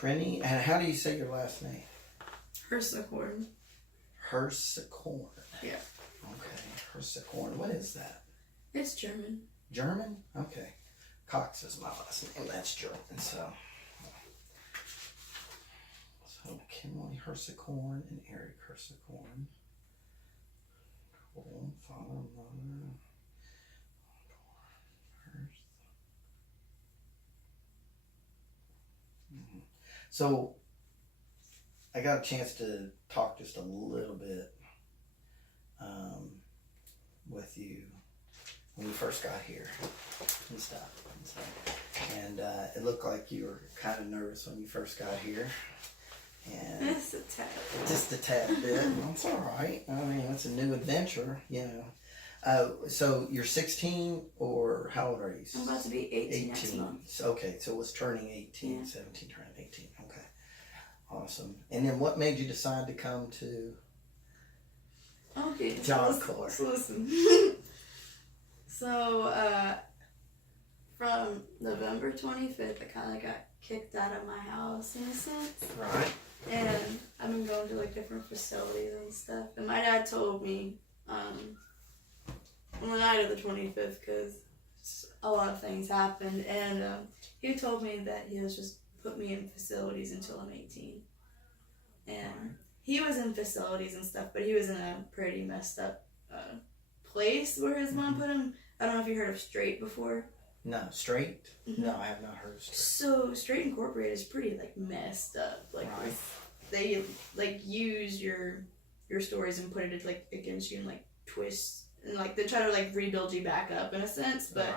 Trini, and how do you say your last name? Hersicorn. Hersicorn. Yeah. Okay, Hersicorn. What is that? It's German. German? Okay. Cox is my last name. That's German. So Kimberly Hersicorn and Eric Hersicorn. Cool. Father, mother. So I got a chance to talk just a little bit with you when we first got here and stuff. And it looked like you were kind of nervous when you first got here. And Just a tad. Just a tad bit. That's all right. I mean, it's a new adventure, you know. So you're 16, or how old are you? I'm about to be 18 next month. Okay, so it was turning 18, yeah. 17, turning 18. Okay. Awesome. And then what made you decide to come to John Clark? So listen. So, from November 25th, I kind of got kicked out of my house in a sense. Right. And I've been going to like different facilities and stuff. And my dad told me on the night of the 25th, because a lot of things happened, and he told me that he was just put me in facilities until I'm 18. And he was in facilities and stuff, but he was in a pretty messed up place where his mom put him. I don't know if you heard of Straight before. No, Straight? Mm-hmm. No, I have not heard of Straight. So Straight Incorporated is pretty like messed up. Like they like use your stories and put it like against you and like twist and like they try to like rebuild you back up in a sense, but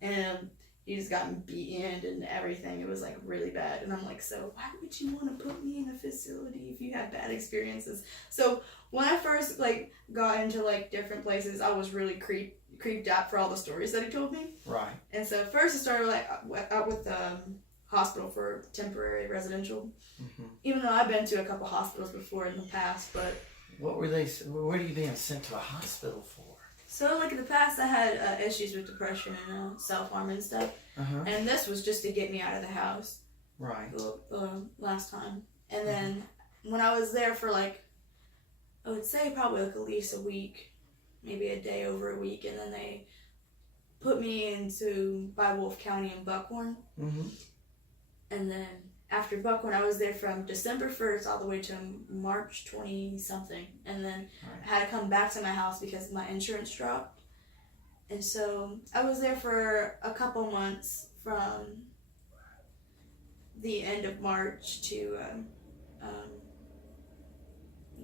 and he just got beaten and everything. It was like really bad, and I'm like, so why would you want to put me in a facility if you had bad experiences? So when I first like got into like different places, I was really creeped out for all the stories that he told me. Right. And so first I started like out with the hospital for temporary residential. Mm-hmm. Even though I've been to a couple hospitals before in the past, but what were they? What are you being sent to a hospital for? So like in the past, I had issues with depression and self-harm and stuff, and this was just to get me out of the house. Right. Last time, and then when I was there for like, I would say probably like at least a week, maybe a day over a week, and then they put me into by Wolf County in Buckhorn. Mm-hmm. And then after Buckhorn, I was there from December 1st all the way to March 20-something. And then I had to come back to my house because my insurance dropped. And so I was there for a couple months from the end of March to, I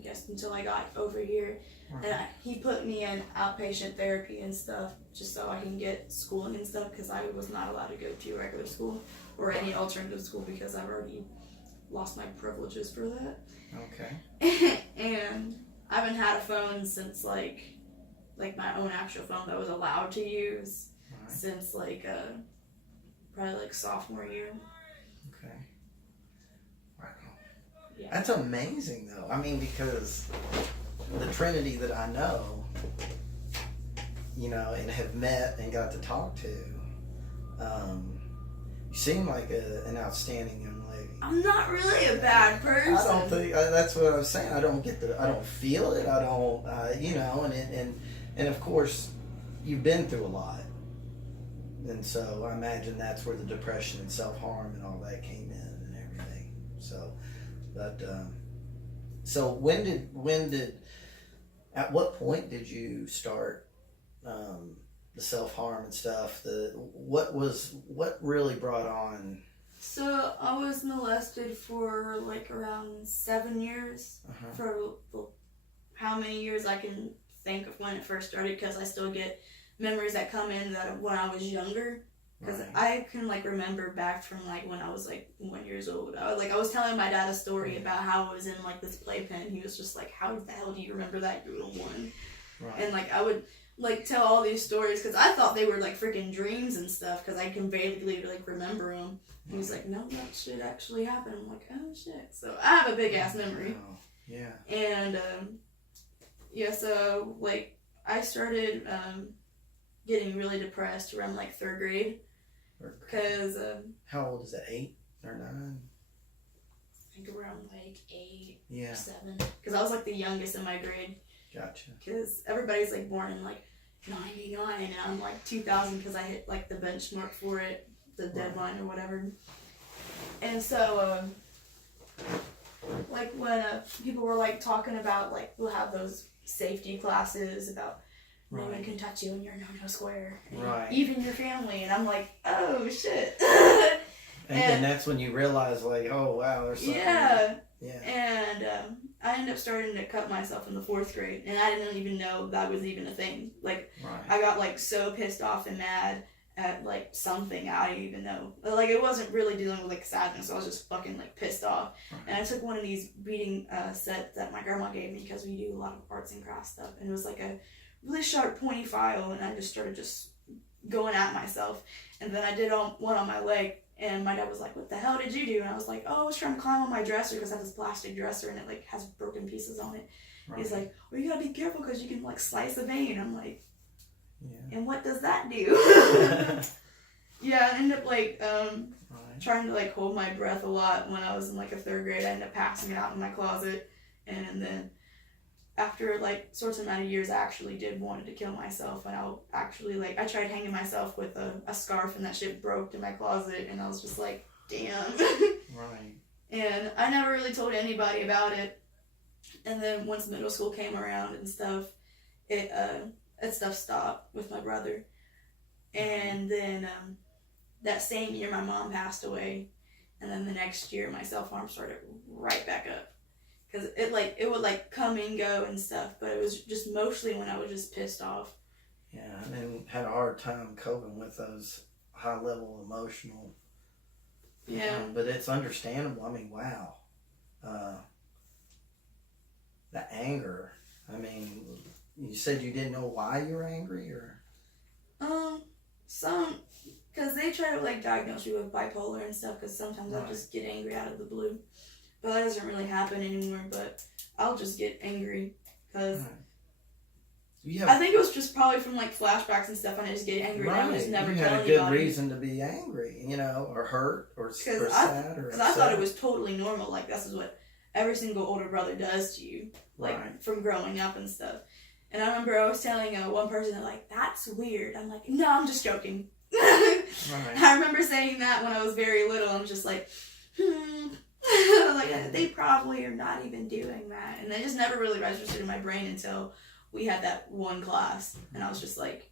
guess, until I got over here. And he put me in outpatient therapy and stuff just so I can get schooling and stuff because I was not allowed to go to regular school or any alternative school because I've already lost my privileges for that. Okay. And I haven't had a phone since like my own actual phone that I was allowed to use since like probably like sophomore year. Okay. Wow. Yeah. That's amazing though. I mean, because the Trinity that I know, you know, and have met and got to talk to, you seem like an outstanding young lady. I'm not really a bad person. I don't think that's what I was saying. I don't feel it. I don't, you know, and of course, you've been through a lot, and so I imagine that's where the depression and self-harm and all that came in and everything. So, but so when did at what point did you start the self-harm and stuff? What really brought on? So I was molested for like around 7 years. For how many years I can think of when it first started, because I still get memories that come in that when I was younger. Because I can like remember back from like when I was like 1 year old. I was telling my dad a story about how I was in like this playpen. He was just like, "How the hell do you remember that, you little one?" And like I would like tell all these stories because I thought they were like freaking dreams and stuff because I can vaguely like remember them. And he's like, "No, that shit actually happened." I'm like, "Oh shit!" So I have a big ass memory. Oh, yeah. And yeah, so like I started getting really depressed around like third grade. Because how old is that? 8 or 9? think around like 8, Yeah. 7, because I was like the youngest in my grade. Gotcha. Because everybody's like born in like 99, and I'm like 2000 because I hit like the benchmark for it, the deadline or whatever. And so, like when people were like talking about like we'll have those safety classes about no one can touch you and you're no square, and even your family, and I'm like, oh shit. And that's when you realize like, oh wow, there's something. Yeah. And I ended up starting to cut myself in the 4th grade, and I didn't even know that was even a thing. Like, I got like so pissed off and mad at like something I didn't even know. Like, it wasn't really dealing with like sadness. I was just fucking like pissed off. And I took one of these beating sets that my grandma gave me because we do a lot of arts and crafts stuff, and it was like a really sharp pointy file, and I just started just going at myself. And then I did one on my leg. And my dad was like, what the hell did you do? And I was like, oh, I was trying to climb on my dresser because I have this plastic dresser and it like has broken pieces on it. He's like, well, you gotta be careful because you can like slice a vein. I'm like, and what does that do? Yeah, I ended up like trying to like hold my breath a lot when I was in like a 3rd grade. I ended up passing out in my closet. And then after like sorts amount of years, I actually did wanted to kill myself, and I tried hanging myself with a scarf, and that shit broke in my closet, and I was just like, damn. And I never really told anybody about it. And then once middle school came around and stuff, it stuff stopped with my brother. And then that same year, my mom passed away, and then the next year, my self-harm started right back up. Because it would like come and go and stuff, but it was just mostly when I was just pissed off. Yeah, and then had a hard time coping with those high level emotional. Yeah. But it's understandable. I mean, wow. The anger. I mean, you said you didn't know why you were angry, or? Because they try to like diagnose you with bipolar and stuff, because sometimes I'll just get angry out of the blue. But that doesn't really happen anymore, but I'll just get angry because I think it was just probably from like flashbacks and stuff, and I just get angry and I just never tell anybody. You had a good reason to be angry, or hurt, or sad, or because I thought it was totally normal. Like, this is what every single older brother does to you, like from growing up and stuff. And I remember I was telling one person, they're like, that's weird. I'm like, no, I'm just joking. I remember saying that when I was very little. I'm just like, like, they probably are not even doing that. And they just never really registered in my brain until we had that one class. And I was just like,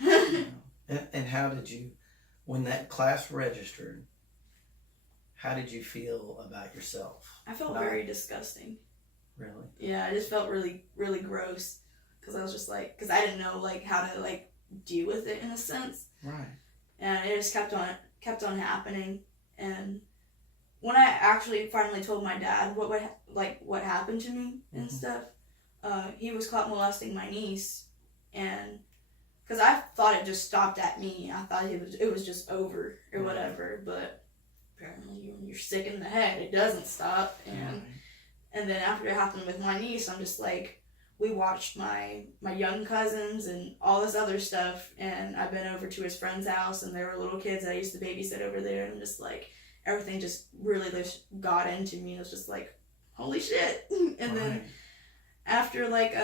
And how did you, when that class registered, how did you feel about yourself? I felt very disgusting. Really? Yeah, I just felt really, really gross. Because I was just like, because I didn't know like how to like deal with it in a sense. Right. And it just kept on happening. And when I actually finally told my dad what happened to me and stuff, he was caught molesting my niece, and because I thought it just stopped at me, I thought it was just over or whatever. But apparently, when you're sick in the head, it doesn't stop. And then after it happened with my niece, I'm just like, we watched my young cousins and all this other stuff, and I've been over to his friend's house, and there were little kids that I used to babysit over there, and I'm just like, everything just really just got into me. It was just like, holy shit. And then after like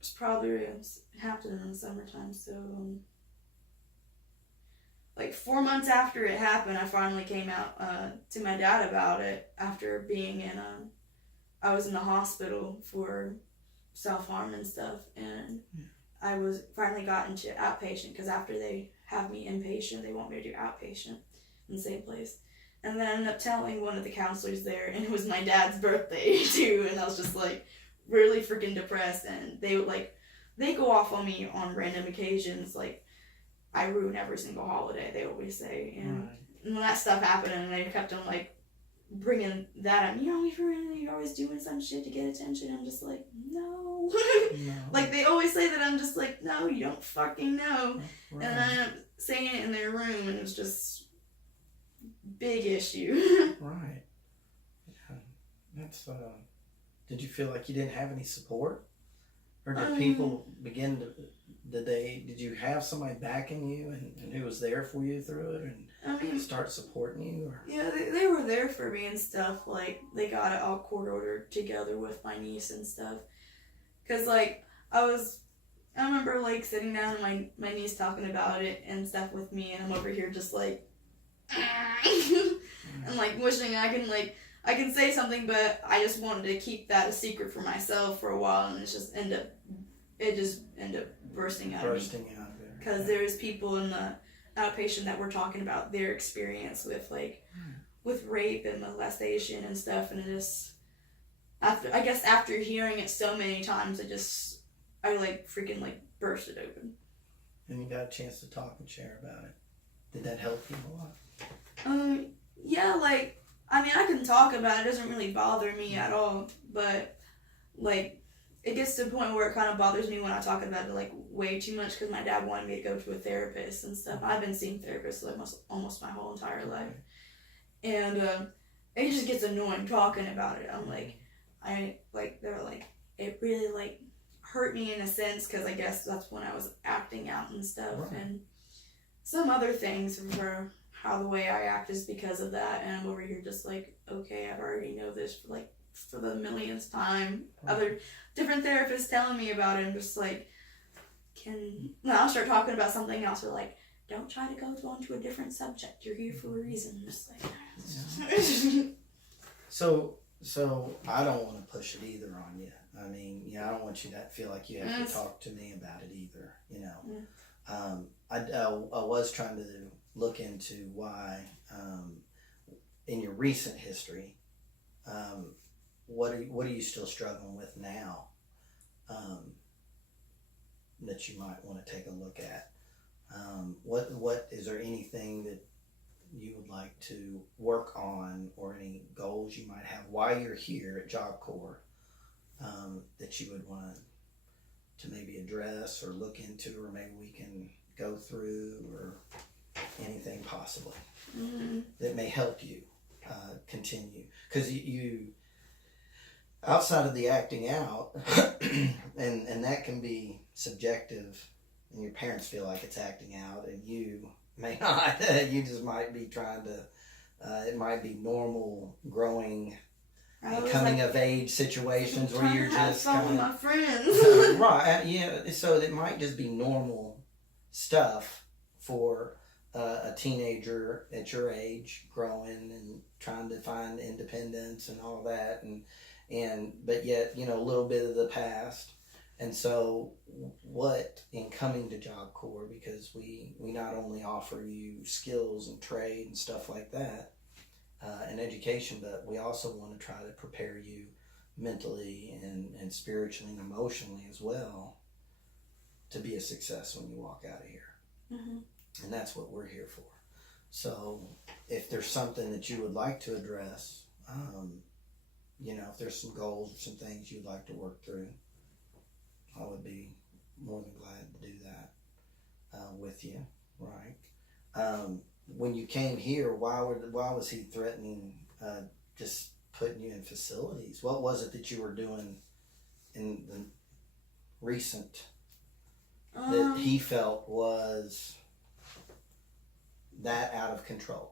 it's probably happened in the summertime, so like 4 months after it happened, I finally came out to my dad about it after being in I was in the hospital for self-harm and stuff, and I was finally got into outpatient, because after they have me inpatient, they want me to do outpatient in the same place. And then I ended up telling one of the counselors there, and it was my dad's birthday too, and I was just like really freaking depressed, and they would like, they go off on me on random occasions, like I ruin every single holiday, they always say. And when that stuff happened, and they kept on like bringing that up, you're always doing some shit to get attention. I'm just like, no. Like, they always say that, I'm just like, no, you don't fucking know. And I ended up saying it in their room, and it was just big issue. Right. Yeah. That's did you feel like you didn't have any support, or did people begin to did you have somebody backing you and who was there for you through it and I mean, start supporting you? Or? Yeah, they were there for me and stuff. Like, they got it all court ordered together with my niece and stuff. Because, like, I remember, like, sitting down and my niece talking about it and stuff with me, and I'm over here just, like, and, like, wishing I can say something, but I just wanted to keep that a secret for myself for a while, and it just ended up bursting out of me. Because there's people in the outpatient that were talking about their experience with, like, with rape and molestation and stuff, and it just, after hearing it so many times, I like freaking like burst it open. And you got a chance to talk and share about it. Did that help you a lot? Yeah, like, I mean, I can talk about it. It doesn't really bother me at all, but, like, it gets to the point where it kind of bothers me when I talk about it, like, way too much, because my dad wanted me to go to a therapist and stuff. I've been seeing therapists, like, almost my whole entire life. And, it just gets annoying talking about it. I'm like, they're like, it really, like, hurt me in a sense, because I guess that's when I was acting out and stuff, and some other things for how the way I act is because of that, and I'm over here just like, okay, I've already know this for the millionth time. Other different therapists telling me about it, and just like, I'll start talking about something else, or like, don't try to go on to a different subject, you're here for a reason. Just like, So I don't want to push it either on you. I mean, I don't want you to feel like you have to talk to me about it either, I was trying to look into why, in your recent history, what are you still struggling with now, that you might want to take a look at? What is there anything that you would like to work on, or any goals you might have while you're here at Job Corps, that you would want to maybe address or look into, or maybe we can go through, or anything possibly that may help you continue? Because you outside of the acting out, and that can be subjective, and your parents feel like it's acting out, and you may not. You just might be trying to, it might be normal growing, coming of age situations where you're just fun with my friends. Right, yeah. So it might just be normal stuff for a teenager at your age, growing and trying to find independence and all that, but yet, a little bit of the past. And so what, in coming to Job Corps, because we not only offer you skills and trade and stuff like that, and education, but we also want to try to prepare you mentally and spiritually and emotionally as well to be a success when you walk out of here. And that's what we're here for. So if there's something that you would like to address, if there's some goals or some things you'd like to work through, I would be more than glad to do that with you, right? When you came here, why was he threatening just putting you in facilities? What was it that you were doing in the recent that he felt was that out of control?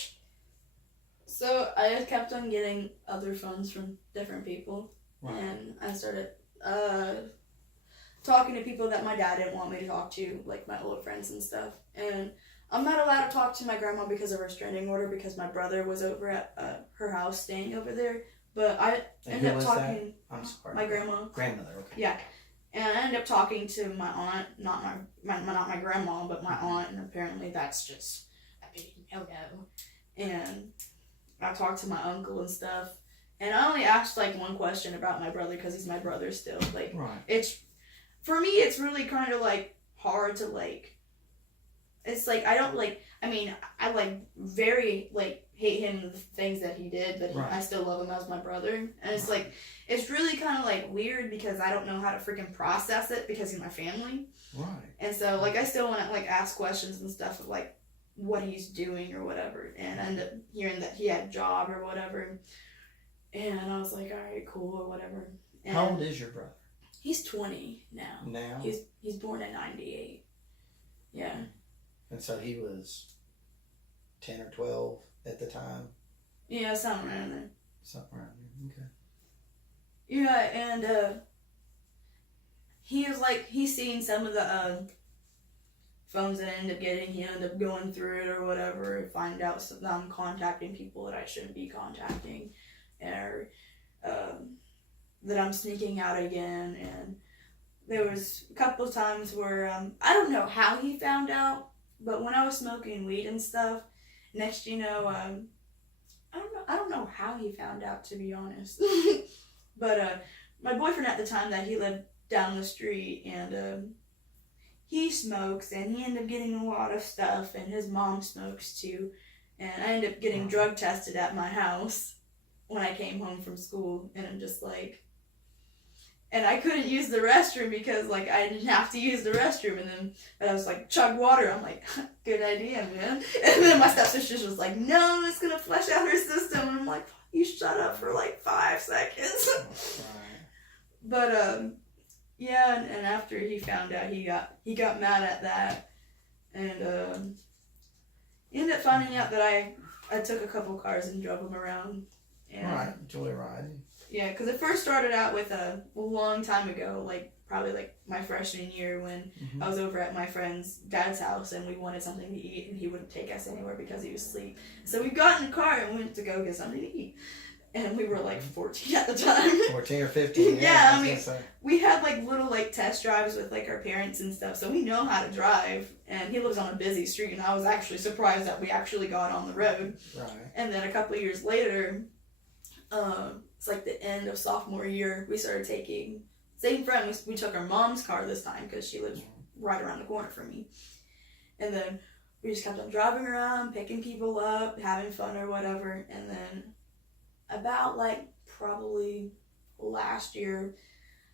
So I just kept on getting other phones from different people, and I started talking to people that my dad didn't want me to talk to, like my old friends and stuff. And I'm not allowed to talk to my grandma because of her restraining order, because my brother was over at her house staying over there. But I ended up talking. That? I'm sorry. My grandma. Grandmother. Okay. Yeah, and I ended up talking to my aunt, not my grandma, but my aunt, and apparently that's just a big no-no. And I talked to my uncle and stuff, and I only asked like one question about my brother because he's my brother still. Like, it's, for me, it's really kind of like hard to like. It's like I very like hate him and the things that he did, but I still love him as my brother. And it's like, it's really kind of like weird because I don't know how to freaking process it because he's my family. And so like I still want to like ask questions and stuff of like what he's doing or whatever, and I ended up hearing that he had a job or whatever, and I was like, all right, cool, or whatever. And how old is your brother? He's 20 now. Now? He's born in 98. Yeah. And so he was 10 or 12 at the time? Yeah, something around there. Something around there, okay. Yeah, and he was like, he's seen some of the phones that I end up getting. He ended up going through it or whatever and find out that I'm contacting people that I shouldn't be contacting, or that I'm sneaking out again. And there was a couple of times where I don't know how he found out, but when I was smoking weed and stuff, next you know, I don't know how he found out, to be honest. But my boyfriend at the time, that he lived down the street, and he smokes, and he ended up getting a lot of stuff, and his mom smokes too, and I ended up getting drug tested at my house when I came home from school, and I'm just like, and I couldn't use the restroom because like I didn't have to use the restroom, and then I was like, chug water. I'm like, good idea, man. And then my stepsister was like, no, it's gonna flush out her system, and I'm like, you shut up for like 5 seconds. But yeah, and after he found out, he got mad at that, and he ended up finding out that I took a couple cars and drove them around. And, right, joyride. Yeah, because it first started out with a long time ago, like probably like my freshman year, when I was over at my friend's dad's house and we wanted something to eat, and he wouldn't take us anywhere because he was asleep. So we got in the car and went to go get something to eat. And we were like 14 at the time. 14 or 15. Yeah, I mean, we had like little like test drives with like our parents and stuff, so we know how to drive. And he lives on a busy street, and I was actually surprised that we actually got on the road. Right. And then a couple of years later, it's like the end of sophomore year, we started taking, same friend, we took our mom's car this time because she lives right around the corner from me. And then we just kept on driving around, picking people up, having fun or whatever. And then about like probably last year,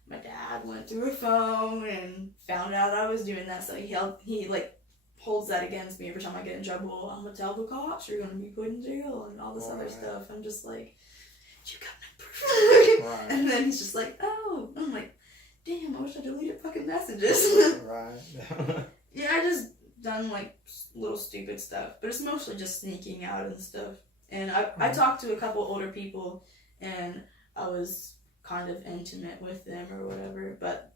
my dad went through her phone and found out I was doing that, so he like holds that against me every time I get in trouble. I'm gonna tell the cops, you're gonna be put in jail and all this other stuff. I'm just like, you got no proof. Right. And then he's just like, oh, I'm like, damn, I wish I deleted fucking messages. Right. Yeah, I just done like little stupid stuff, but it's mostly just sneaking out and stuff. And I talked to a couple older people, and I was kind of intimate with them or whatever. But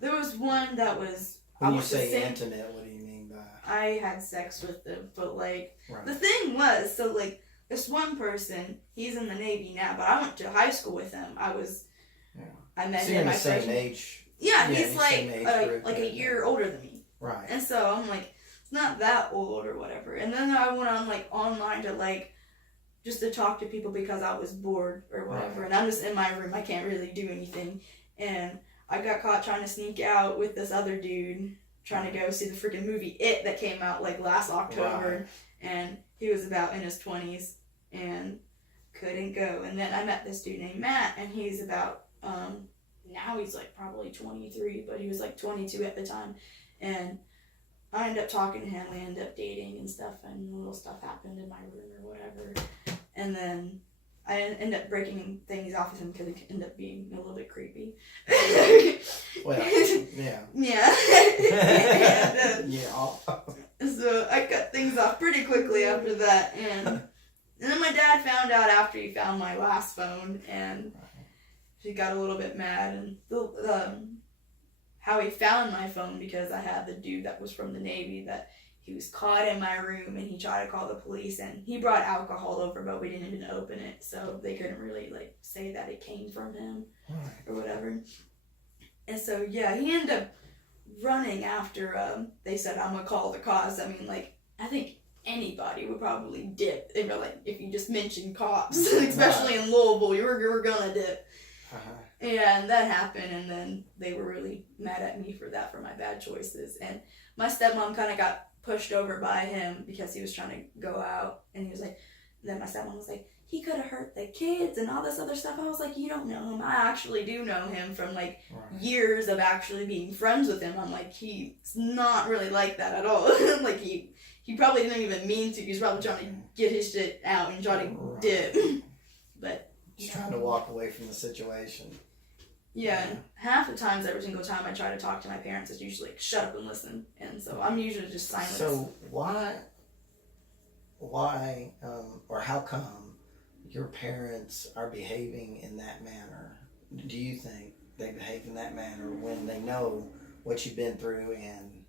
there was one that was... When you say intimate, what do you mean by... I had sex with them, but like... Right. The thing was, so like, this one person, he's in the Navy now, but I went to high school with him. I met him in my same age. Yeah, he's like a year older than me. Right. And so I'm like, it's not that old or whatever. And then I went on like online to like... just to talk to people because I was bored or whatever. Right. And I'm just in my room. I can't really do anything. And I got caught trying to sneak out with this other dude trying to go see the freaking movie It that came out like last October. Right. And he was about in his 20s and couldn't go. And then I met this dude named Matt, and he's about, now he's like probably 23, but he was like 22 at the time. And I ended up talking to him. We ended up dating and stuff, and little stuff happened in my room or whatever. And then I ended up breaking things off of him because it ended up being a little bit creepy. Well, yeah. Yeah. And, yeah. So I cut things off pretty quickly after that. And then my dad found out after he found my last phone, and he got a little bit mad. And how he found my phone, because I had the dude that was from the Navy that he was caught in my room, and he tried to call the police, and he brought alcohol over, but we didn't even open it, so they couldn't really like say that it came from him or whatever. And so yeah, he ended up running after they said, I'm gonna call the cops. I mean, like, I think anybody would probably dip if, like, if you just mentioned cops, especially in Louisville, you were gonna dip. Yeah, and that happened, and then they were really mad at me for that, for my bad choices. And my stepmom kind of got pushed over by him because he was trying to go out, and he was like, then my stepmom was like, he could have hurt the kids and all this other stuff. I was like, you don't know him. I actually do know him from like years of actually being friends with him. I'm like, he's not really like that at all. Like he probably didn't even mean to. He was probably trying to get his shit out and try to dip. But he's trying to walk away from the situation. Yeah, and half the times, every single time I try to talk to my parents, it's usually like, shut up and listen. And so I'm usually just silent. So why, or how come your parents are behaving in that manner? Do you think they behave in that manner when they know what you've been through, and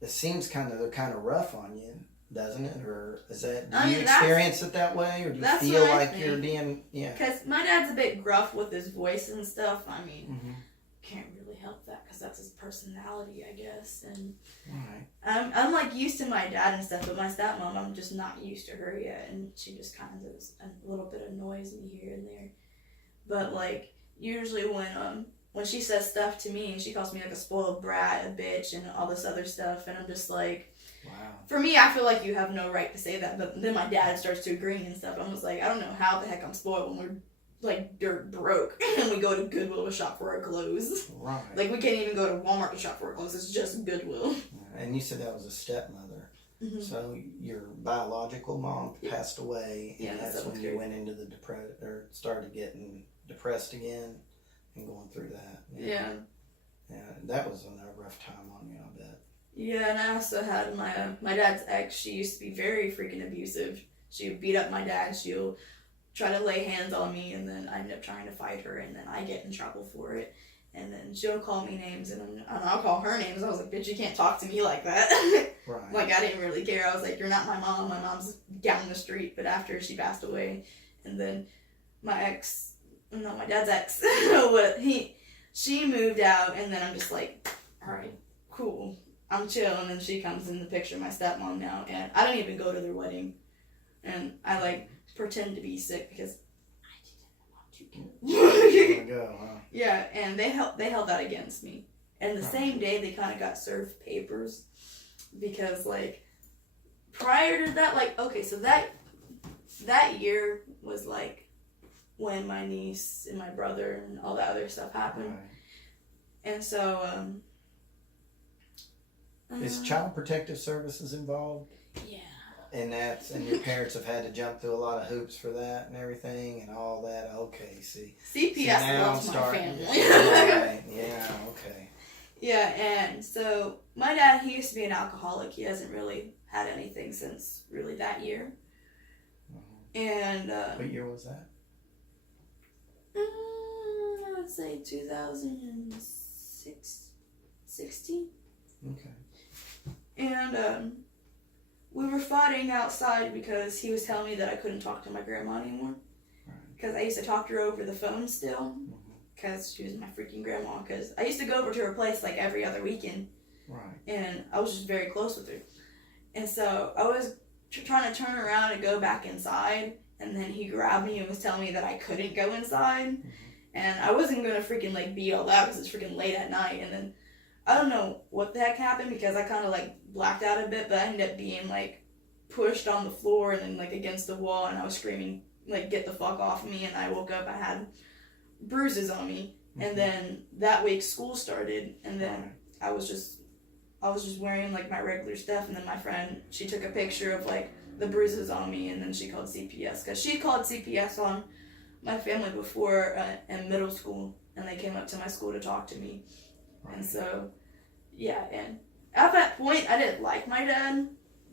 it seems they're kind of rough on you, doesn't it? Or is that, do you experience it that way, or do you feel like you're being, Because my dad's a bit gruff with his voice and stuff. I mean, can't really help that because that's his personality, I guess. And I'm like used to my dad and stuff, but my stepmom, I'm just not used to her yet, and she just kind of does a little bit annoys me here and there. But like usually when she says stuff to me, and she calls me like a spoiled brat, a bitch, and all this other stuff, and I'm just like, wow. For me, I feel like you have no right to say that, but then my dad starts to agree and stuff. I'm just like, I don't know how the heck I'm spoiled when we're like dirt broke and we go to Goodwill to shop for our clothes. Right. Like we can't even go to Walmart to shop for our clothes. It's just Goodwill. And you said that was a stepmother. So your biological mom passed away, and that's when you went into the started getting depressed again and going through that. Yeah, that was a rough time on you, I bet. Yeah, and I also had my dad's ex. She used to be very freaking abusive. She would beat up my dad. She'll try to lay hands on me, and then I end up trying to fight her, and then I get in trouble for it. And then she'll call me names, and I'll call her names. I was like, bitch, you can't talk to me like that. Right. Like, I didn't really care. I was like, you're not my mom. My mom's down the street. But after she passed away, and then my dad's ex, she moved out, and then I'm just like, all right, cool. I'm chill. And then she comes in the picture, my stepmom now, and I don't even go to their wedding. And I, like, pretend to be sick because yeah, and they held that against me. And the same day, they kind of got served papers because, like, prior to that, like, okay, so that year was, like, when my niece and my brother and all that other stuff happened. And so, is Child Protective Services involved? Yeah. And your parents have had to jump through a lot of hoops for that and everything and all that. Okay, see. CPS loves my family. Right. Yeah, okay. Yeah, and so my dad, he used to be an alcoholic. He hasn't really had anything since really that year. And what year was that? I would say 2016. Okay. And we were fighting outside because he was telling me that I couldn't talk to my grandma anymore. Because I used to talk to her over the phone still. Because she was my freaking grandma. Because I used to go over to her place like every other weekend. Right. And I was just very close with her. And so I was trying to turn around and go back inside. And then he grabbed me and was telling me that I couldn't go inside. And I wasn't going to freaking like be all out because it's freaking late at night. And then I don't know what the heck happened because I kind of like blacked out a bit, but I ended up being like pushed on the floor and then like against the wall, and I was screaming like, get the fuck off me. And I woke up, I had bruises on me. And then that week school started, and then I was just wearing like my regular stuff. And then my friend, she took a picture of like the bruises on me, and then she called CPS because she called CPS on my family before in middle school, and they came up to my school to talk to me. And so, yeah, and at that point, I didn't like my dad.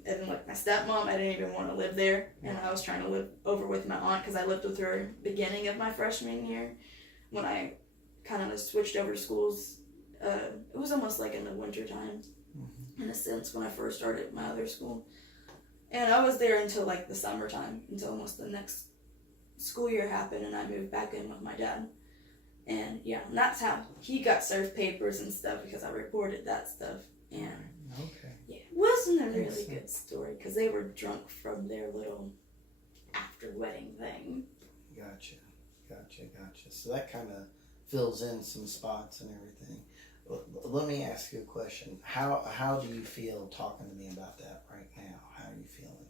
I didn't like my stepmom. I didn't even want to live there. And I was trying to live over with my aunt because I lived with her beginning of my freshman year. When I kind of switched over to schools, it was almost like in the winter time, in a sense, when I first started my other school. And I was there until like the summertime, until almost the next school year happened, and I moved back in with my dad. And yeah, and that's how he got served papers and stuff because I reported that stuff. And yeah, it wasn't a really good story because they were drunk from their little after wedding thing. Gotcha. So that kind of fills in some spots and everything. Let me ask you a question. How do you feel talking to me about that right now? How are you feeling?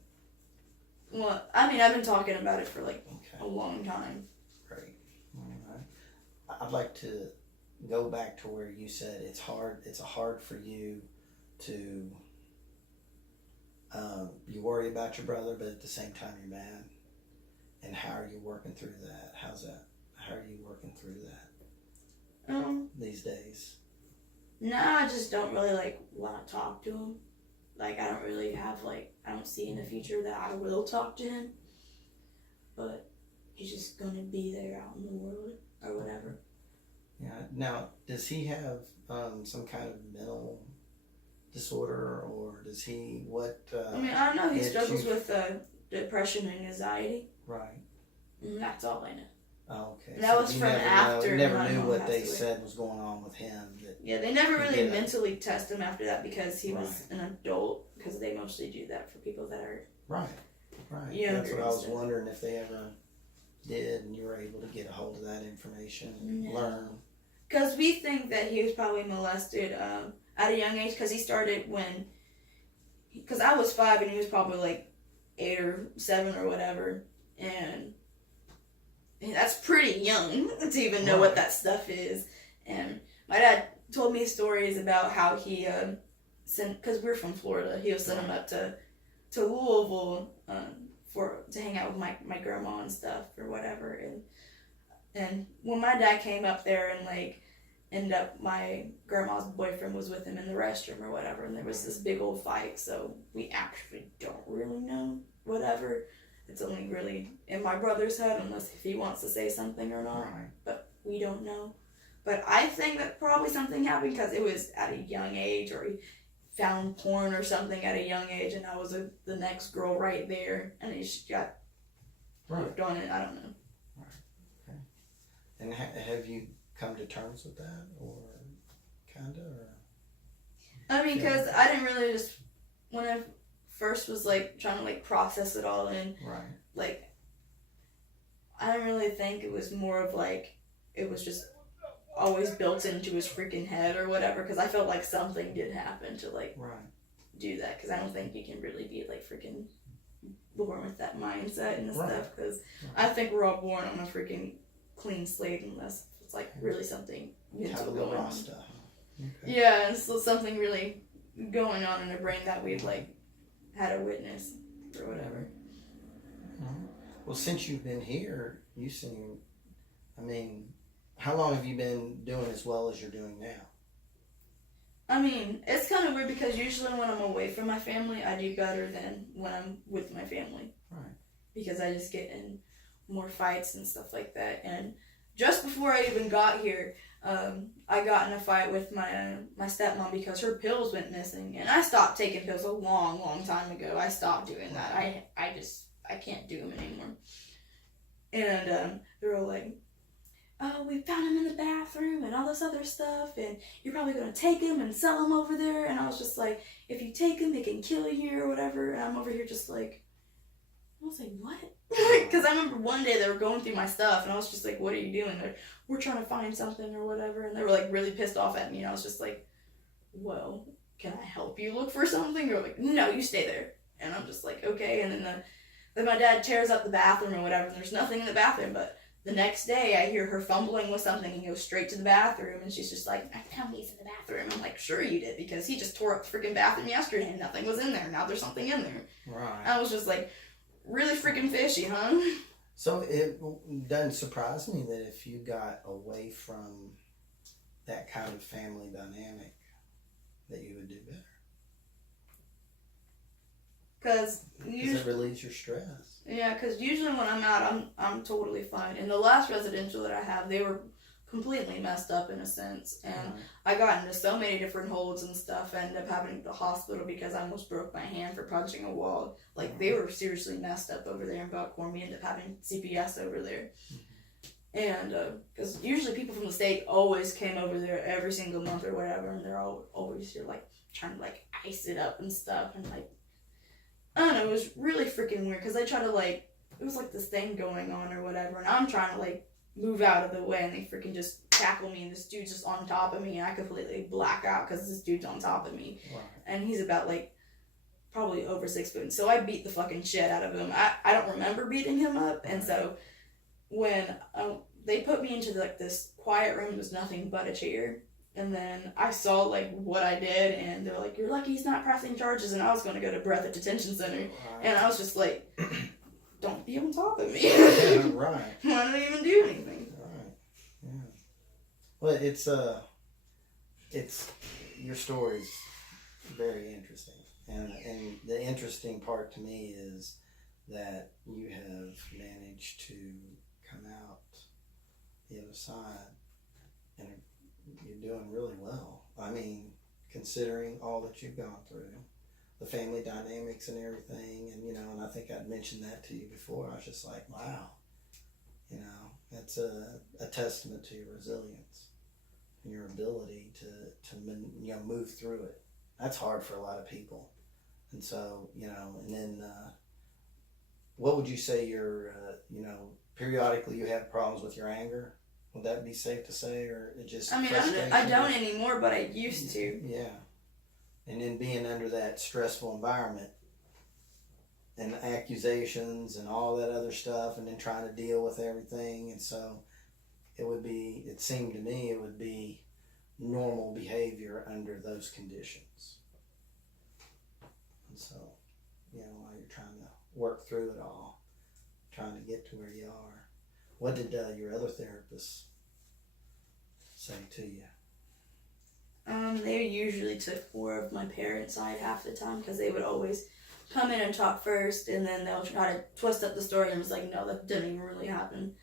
Well, I mean, I've been talking about it for like a long time. Great. All right. I'd like to go back to where you said it's hard for you to you worry about your brother, but at the same time you're mad. And how are you working through that? How's how are you working through that these days? No, I just don't really like want to talk to him. Like, I don't really have I don't see in the future that I will talk to him. But he's just gonna be there out in the world or whatever. Yeah. Now, does he have some kind of mental disorder, or does he I mean, I don't know. He struggles with depression and anxiety. Right. And that's all I know. Oh, okay. And that was from after. You never knew what they said was going on with him. Yeah, they never really mentally test him after that because he was an adult. Because they mostly do that for people that are right. younger. That's what I was wondering, if they ever did, and you were able to get a hold of that information and learn. Because we think that he was probably molested at a young age. Because he started because I was 5 and he was probably like 8 or 7 or whatever, and that's pretty young to even know what that stuff is. And my dad told me stories about how he sent, because we're from Florida, he'll send him up to Louisville to hang out with my grandma and stuff or whatever. And when my dad came up there and ended up, my grandma's boyfriend was with him in the restroom or whatever, and there was this big old fight. So we actually don't really know whatever. It's only really in my brother's head, unless if he wants to say something or not. Right. But we don't know. But I think that probably something happened because it was at a young age, or he found porn or something at a young age, and I was the next girl right there, and he just got hooked on it. I don't know. Right. Okay. And have you come to terms with that, or kinda? Or? I mean, because I didn't really just, when I first was trying to process it all in. Right. I don't really think it was more of it was just always built into his freaking head or whatever, because I felt like something did happen to do that, because I don't think you can really be freaking born with that mindset and stuff, because I think we're all born on a freaking clean slate unless it's really something mental going on. Stuff. Okay. Yeah, and so something really going on in the brain that we've had a witness or whatever. Well, since you've been here, you seem, I mean, how long have you been doing as well as you're doing now? I mean, it's kind of weird because usually when I'm away from my family, I do better than when I'm with my family. Right. Because I just get in more fights and stuff like that. And just before I even got here, I got in a fight with my stepmom because her pills went missing. And I stopped taking pills a long, long time ago. I stopped doing that. I can't do them anymore. And they were all like, oh, we found him in the bathroom and all this other stuff, and you're probably going to take him and sell him over there. And I was just like, if you take him, he can kill you or whatever. And I'm over here just I was like, what? Because I remember one day they were going through my stuff, and I was just like, what are you doing? We're trying to find something or whatever. And they were really pissed off at me. And I was just like, well, can I help you look for something? Or no, you stay there. And I'm just like, okay. And then my dad tears up the bathroom or whatever, and there's nothing in the bathroom. But the next day, I hear her fumbling with something and goes straight to the bathroom, and she's just like, I found these in the bathroom. I'm like, sure you did, because he just tore up the freaking bathroom yesterday and nothing was in there. Now there's something in there. Right. I was just like, really freaking fishy, huh? So it doesn't surprise me that if you got away from that kind of family dynamic, that you would do better. Because it relieves your stress. Yeah, because usually when I'm out, I'm totally fine. In the last residential that I have, they were completely messed up in a sense, and I got into so many different holds and stuff. I ended up having to go to the hospital because I almost broke my hand for punching a wall. They were seriously messed up over there in Buckhorn. We ended up having CPS over there. And because usually people from the state always came over there every single month or whatever, and they're always here trying to ice it up and stuff, and I don't know, it was really freaking weird, because they try to it was this thing going on or whatever, and I'm trying to move out of the way, and they freaking just tackle me, and this dude's just on top of me, and I completely black out because this dude's on top of me. Wow. And he's about probably over 6 foot, so I beat the fucking shit out of him. I don't remember beating him up, and so when they put me into this quiet room, there's nothing but a chair. And then I saw what I did, and they're like, you're lucky he's not pressing charges, and I was going to go to Breathitt Detention Center. And I was just like, don't be on top of me. Yeah, right. I didn't even do anything. Right. Well, it's your story's very interesting, and the interesting part to me is that you have managed to come out the other side, and you're doing really well. I mean, considering all that you've gone through, the family dynamics and everything, and and I think I'd mentioned that to you before. I was just like, wow, that's a testament to your resilience and your ability to move through it. That's hard for a lot of people, and so and then what would you say your periodically you have problems with your anger? Would that be safe to say, or it just? I mean, I don't anymore, but I used to. Yeah, and then being under that stressful environment and accusations and all that other stuff, and then trying to deal with everything, and so it seemed to me it would be normal behavior under those conditions. And so, while you're trying to work through it all, trying to get to where you are, what did your other therapist say to you? They usually took more of my parents' side half the time because they would always come in and talk first, and then they'll try to twist up the story and was like, no, that didn't even really happen.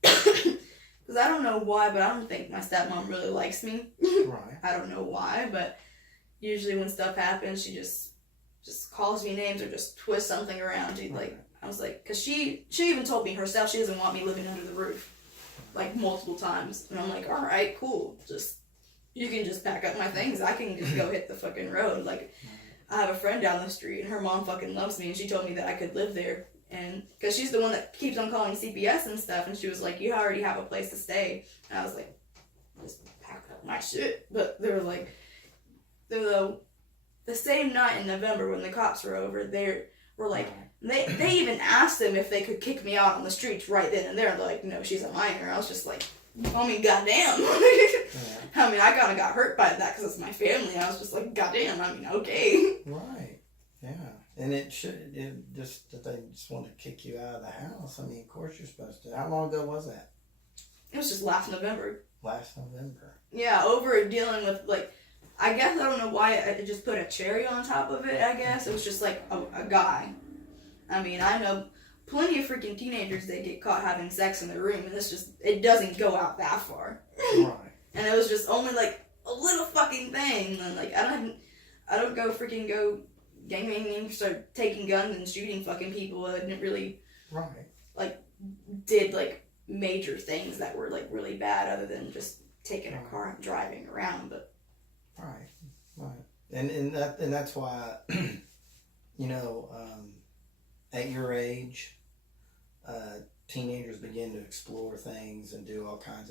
Because I don't know why, but I don't think my stepmom really likes me. Right. I don't know why, but usually when stuff happens, she just calls me names or just twists something around. I was like, because she even told me herself she doesn't want me living under the roof, like multiple times. And I'm like, all right, cool. You can just pack up my things. I can just go hit the fucking road. Like, I have a friend down the street, and her mom fucking loves me, and she told me that I could live there. And because she's the one that keeps on calling CPS and stuff, and she was like, you already have a place to stay. And I was like, just pack up my shit. But they were like, the same night in November when the cops were over, they were like, they even asked them if they could kick me out on the streets right then and there. They're like, no, she's a minor. I was just like, I mean, goddamn. I mean, I kind of got hurt by that because it's my family. I was just like, goddamn. I mean, okay. Right. Yeah. And that they just want to kick you out of the house. I mean, of course you're supposed to. How long ago was that? It was just last November. Last November. Yeah, over dealing with, like, I guess I don't know why I just put a cherry on top of it, I guess. It was just like a guy. I mean, I know plenty of freaking teenagers that get caught having sex in their room, and it doesn't go out that far. Right. And it was just only like a little fucking thing. And like, I don't go gangbanging, start taking guns and shooting fucking people. I didn't really, did like major things that were like really bad other than just taking a car and driving around. But right. And that's why, at your age, teenagers begin to explore things and do all kinds of